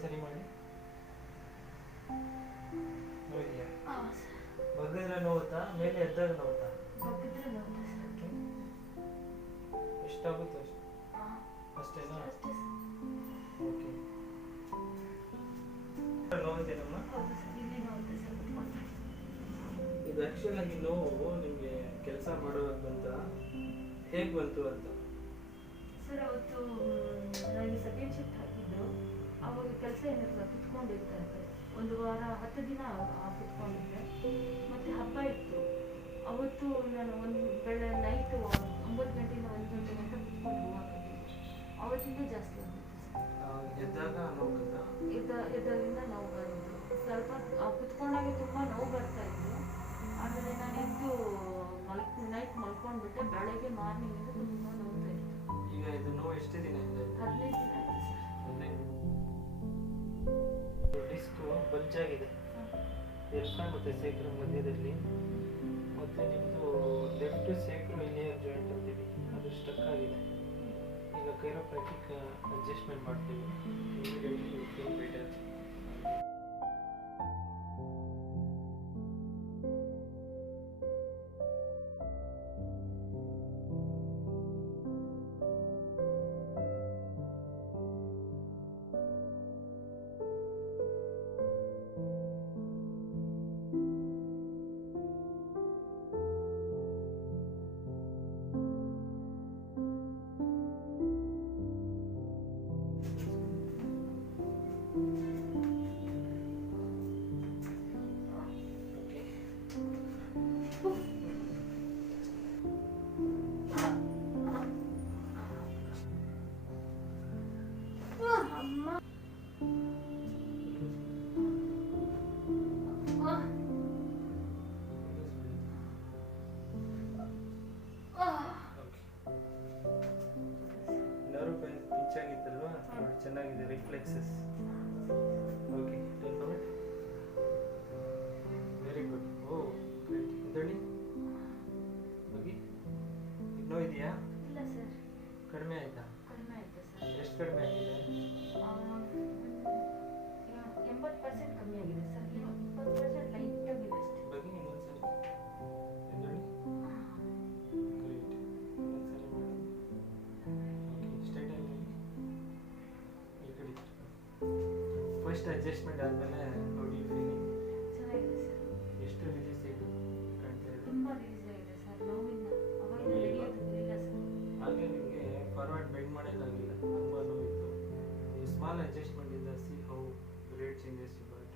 ಸರಿ ಮಾಡಿ. ನೋಡಿದ್ಯಾ? ಹಾಂ ಸರ್. ಬಗ್ಗಿದ್ರೆ ನೋವುತ್ತಾ, ಮೇಲೆ ಎದ್ದಾಗ ನೋವುತ್ತಾ? ಬಗ್ಗಿದ್ರೆ ನೋವುತ್ತೆ ಸರ್. ಎಷ್ಟಾಗುತ್ತೋ ಅಷ್ಟು ಹಾಂ ಅಷ್ಟೇನಾ? ಅಷ್ಟೇ ಸರ್. ಓಕೆ. ನೋವುತ್ತೇನಮ್ಮ? ಹೌದು ಸರ್, ಇಲ್ಲಿ ನೋವುತ್ತೆ ಸರ್ ಕುತ್ಕೊಂಡು. ಇದು ಆ್ಯಕ್ಚುಲ್ ಆಗಿ ನೋವು ನಿಮಗೆ ಕೆಲಸ ಮಾಡುವಾಗ ಬಂತ, ಹೇಗೆ ಬಂತು ಅಂತ? ಸರ್ ಅವತ್ತು ನನಗೆ ಸೆಕೆಂಡ್ ಶಿಫ್ಟ್ ಹಾಕಿದ್ರು. ಆವಾಗ ಕೆಲಸ ಏನಿಲ್ಲ, ಕುತ್ಕೊಂಡಿರ್ತಾ ಇದ್ದೆ. ಒಂದು ವಾರ 10 ದಿನ ಕುತ್ಕೊಂಡಿದ್ದೆ. ಮತ್ತು ಹಬ್ಬ ಇತ್ತು ಅವತ್ತು. ನಾನು ನೈಟು 9 ಗಂಟೆಯಿಂದ 1 ಗಂಟೆ ಗಂಟ ಕುತ್ಕೊಂಡು ಹೋಗಿದ್ದೆ. ಅವತ್ತಿಂದ ಜಾಸ್ತಿ ಆಗಿತ್ತು ಸರ್. ಎದ್ದಾಗ ನೋವು ಬಂತಾ? ಎದ್ದಾಗಿಂದ ನೋವು ಬಂತು. ಸ್ವಲ್ಪ ಕುತ್ಕೊಂಡಾಗೆ ತುಂಬ ನೋವು ಬರ್ತಾ ಇತ್ತು. ಆಮೇಲೆ ನಾನು ಎದ್ದು ನೈಟ್ ಮಲ್ಕೊಂಡ್ಬಿಟ್ಟೆ. ಬೆಳಗ್ಗೆ ಮಾರ್ನಿಂಗಿಂದ ತುಂಬ ನೋವ್ತಾ ಇತ್ತು. ಈಗ ಇದು ನೋವು ಎಷ್ಟು ದಿನ ಇದೆ? 15 ದಿನ ಆಯಿತು ಸರ್. 15. ಡಿಸ್ಕು ಬಲ್ಜಾಗಿದೆ ಎಲ್ಫ ಮತ್ತು ಸೇಕ್ರಮ್ ಮಧ್ಯದಲ್ಲಿ. ಮತ್ತು ನಿಮ್ಮದು ಲೆಫ್ಟ್ ಸೇಕ್ರಮ್ ಇಲಿಯರ್ ಜಾಯಿಂಟ್ ಅಂತೀವಿ, ಅದು ಸ್ಟಕ್ ಆಗಿದೆ. ಈಗ ಕೈರೋಪ್ರಾಕ್ಟಿಕ್ ಅಡ್ಜಸ್ಟ್ಮೆಂಟ್ ಮಾಡ್ತೀವಿ. Immediately you feel better. ಹೆಚ್ಚಾಗಿತ್ತಲ್ವಾ? ಚೆನ್ನಾಗಿದೆ reflexes. Okay, very good. Oh great. ಎದ್ದೇಳಿ, ಹೋಗಿ. ಈಗ ನೋವಿದೆಯಾ? ಇಲ್ಲ ಸರ್, ಕಡಿಮೆ ಆಯ್ತಾ? ಕಡಿಮೆ ಆಯಿತು ಸರ್. ಎಷ್ಟು ಕಡಿಮೆ ಆಗಿದೆ? 80% ಕಮ್ಮಿ ಆಗಿದೆ ಸರ್. 20% ಲೈಟ್ ಆಗಿದೆ ಅಷ್ಟೇ. ಬಗ್ಗೆ ಇನ್ನೊಂದ್ಸರಿ ಎದ್ದೇಳಿ. ಗ್ರೇಟ್. ಇನ್ನೊಂದ್ಸರಿ ಮೇಡಮ್. ಓಕೆ, ಸ್ಟ್ರೈಟ್ ಆಗಿ ಈ ಕಡೆ. ಫಸ್ಟ್ ಅಡ್ಜಸ್ಟ್ಮೆಂಟ್ ಆದಮೇಲೆ ನೋಡಿ ಫೀಲಿಂಗ್ ಚೆನ್ನಾಗಿದೆ ಸರ್. ಎಷ್ಟು ರಿಲೀಸ್ ಇದೆ ಕಾಣ್ತಾ ಇದೆ? ತುಂಬ ರಿಲೀಸ್ ಆಗಿದೆ ಸರ್ ನೋವಿಂದ. ಅವಾಗಿಂದ ನಡೆಯೋದಿಲ್ಲ ಸರ್. ಹಾಗೆ ನಿಮಗೆ ಫಾರ್ವರ್ಡ್ ಬೆಂಡ್ ಮಾಡೋಕ್ಕಾಗಿಲ್ಲ, ತುಂಬ ನೋವಿತ್ತು. ಈ ಸ್ಮಾಲ್ ಅಡ್ಜಸ್ಟ್ಮೆಂಟ್ ಇಂದ see how great changes you got.